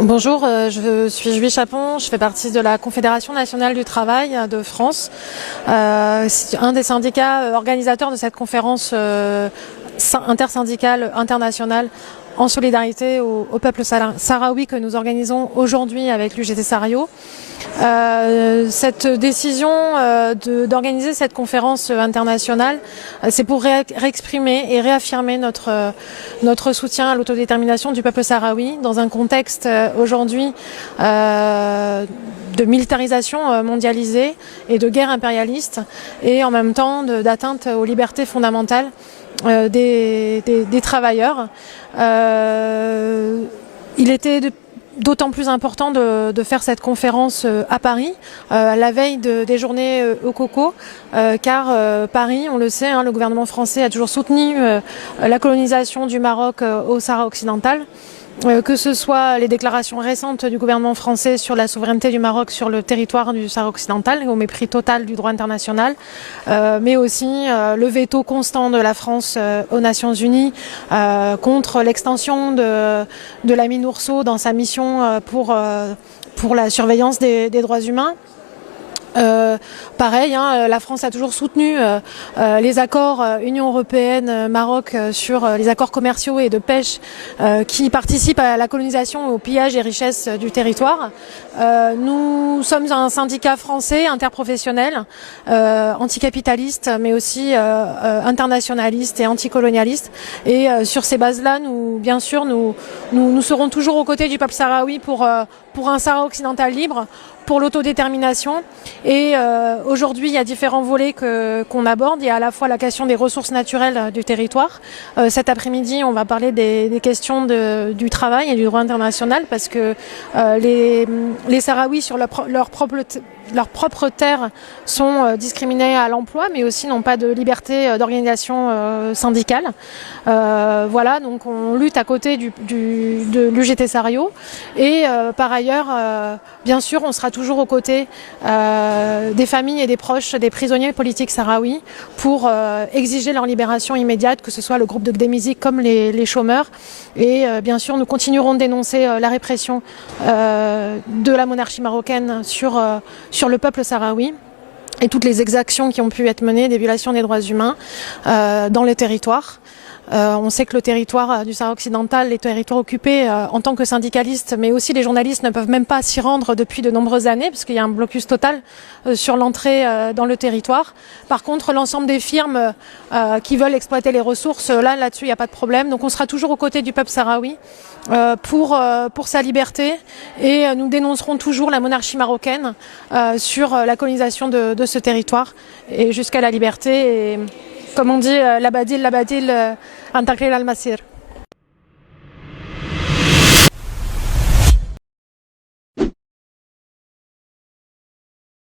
Bonjour, je suis Julie Chapon, je fais partie de la Confédération nationale du travail de France. C'est un des syndicats organisateurs de cette conférence intersyndicale internationale en solidarité au peuple sahraoui que nous organisons aujourd'hui avec l'UGT Sahraoui. Cette décision d'organiser cette conférence internationale, c'est pour réexprimer et réaffirmer notre soutien à l'autodétermination du peuple sahraoui dans un contexte aujourd'hui de militarisation mondialisée et de guerre impérialiste et en même temps d'atteinte aux libertés fondamentales des travailleurs. Il était d'autant plus important de faire cette conférence à Paris, la veille des journées au coco, car Paris, on le sait, le gouvernement français a toujours soutenu la colonisation du Maroc au Sahara occidental. Que ce soit les déclarations récentes du gouvernement français sur la souveraineté du Maroc sur le territoire du Sahara occidental, au mépris total du droit international, mais aussi le veto constant de la France aux Nations Unies contre l'extension de la MINURSO dans sa mission pour la surveillance des droits humains. Pareil, la France a toujours soutenu les accords Union européenne-Maroc sur les accords commerciaux et de pêche qui participent à la colonisation et au pillage des richesses du territoire. Nous sommes un syndicat français interprofessionnel, anticapitaliste, mais aussi internationaliste et anticolonialiste. Et sur ces bases-là, bien sûr, nous serons toujours aux côtés du peuple sahraoui pour un Sahara occidental libre, pour l'autodétermination. Et aujourd'hui, il y a différents volets qu'on aborde. Il y a à la fois la question des ressources naturelles du territoire. Cet après-midi, on va parler des questions du travail et du droit international, parce que les Sahraouis sur leur propre terre sont discriminés à l'emploi, mais aussi n'ont pas de liberté d'organisation syndicale. Voilà, donc on lutte à côté de l'UGT Sahraoui. Et par ailleurs, bien sûr, on sera toujours aux côtés des familles et des proches des prisonniers politiques sahraouis pour exiger leur libération immédiate, que ce soit le groupe de Gdemisi comme les chômeurs. Et bien sûr, nous continuerons de dénoncer la répression de la monarchie marocaine sur le peuple sahraoui et toutes les exactions qui ont pu être menées, des violations des droits humains dans les territoires. On sait que le territoire du Sahara occidental, les territoires occupés en tant que syndicalistes, mais aussi les journalistes ne peuvent même pas s'y rendre depuis de nombreuses années, parce qu'il y a un blocus total sur l'entrée dans le territoire. Par contre, l'ensemble des firmes qui veulent exploiter les ressources, là-dessus, il n'y a pas de problème. Donc on sera toujours aux côtés du peuple sahraoui pour sa liberté, et nous dénoncerons toujours la monarchie marocaine sur la colonisation de ce territoire et jusqu'à la liberté. Et, comme on dit, labadil, antaklil al-masir.